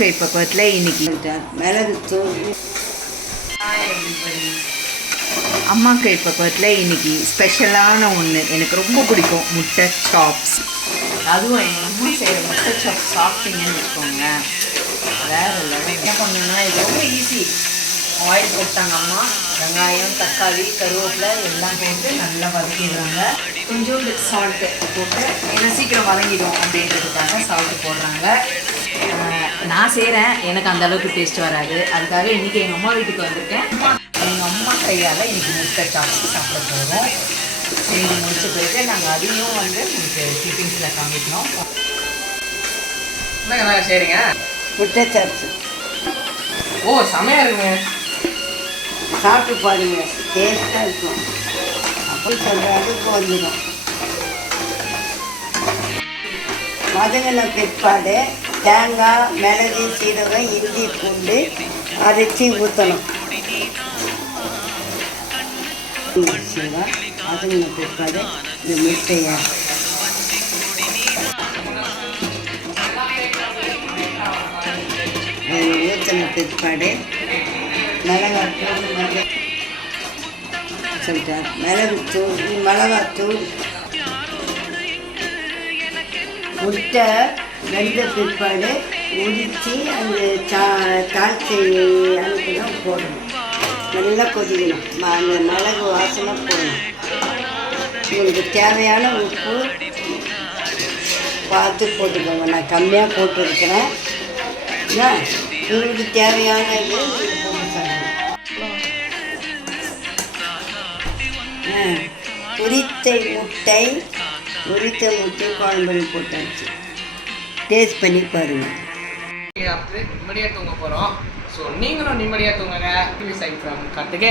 கை பக்கத்தில் இன்னைக்கு மிளகு தூள். அம்மா கை பக்கத்தில் இன்னைக்கு ஸ்பெஷலான ஒன்று எனக்கு ரொம்ப பிடிக்கும், முட்டை சாப்ஸ். அதுவும் எங்கள் அம்மா செய்கிற முட்டை சாப்ஸ் சாப்பிட்டீங்கன்னு வச்சுக்கோங்க, வேறு லெவல். என்ன பண்ணணும்னா இது ரொம்ப ஈஸி. ஆயில் போட்டாங்க அம்மா, வெங்காயம் தக்காளி கருவேப்பிலை எல்லாம் போட்டு நல்லா வதக்கிடுறாங்க. கொஞ்சோண்டு சால்ட்டு போட்டு ஏன்னா சீக்கிரம் வதங்கிடும் அப்படின்றதுக்காக சால்ட்டு போடுறாங்க. நான் செய்கிறேன், எனக்கு அந்த அளவுக்கு டேஸ்ட் வராது. அதுக்காக இன்றைக்கி எங்கள் அம்மா வீட்டுக்கு வந்திருக்கேன். எங்கள் அம்மா கையால் இன்றைக்கி முட்டை சாப்ஸ் சாப்பிட போகிறோம். செஞ்சு முடிச்ச பிறகு நாங்கள் அதையும் உங்களுக்கு டிஃபின்ஸில் காமிக்கணும். என்னங்க சரிங்க, முட்டை சாப்ஸ் ஓ செமையாக இருக்குங்க. சாப்பிட்டு பாருங்க, டேஸ்ட்டாக இருக்கும். அப்படி சொல்கிற அளவுக்கு வந்துடும். வதங்கின பிற்பாடு தேங்காய் மிளகு சீரகம் இஞ்சி பூண்டு அரைச்சி ஊற்றணும். வதங்கின பிற்பாடு இந்த முட்டையை ஊற்றின பிற்பாடு மிளகாத்தூள் சொல்லிட்டேன், மிளகுத்தூள் மிளகாத்தூள் முட்டை வெந்த பிற்பாடு உரித்து அந்த தாழ்ச்சி அனுப்பினா போடணும். நல்லா கொதிக்கணும், அந்த மிளகு வாசனை போடணும். உங்களுக்கு தேவையான உப்பு பார்த்து போட்டுக்கோங்க. நான் கம்மியாக போட்டுருக்கிறேன். உங்களுக்கு தேவையான இது போட்டு சாப்பிடணும். உரித்த முட்டை குழம்பு போட்டாச்சு. டேஸ்ட் பண்ணி பாருங்கள். நிம்மதியாக தூங்க போகிறோம். ஸோ நீங்களும் நிம்மதியாக தூங்குங்க. கட்டுங்க.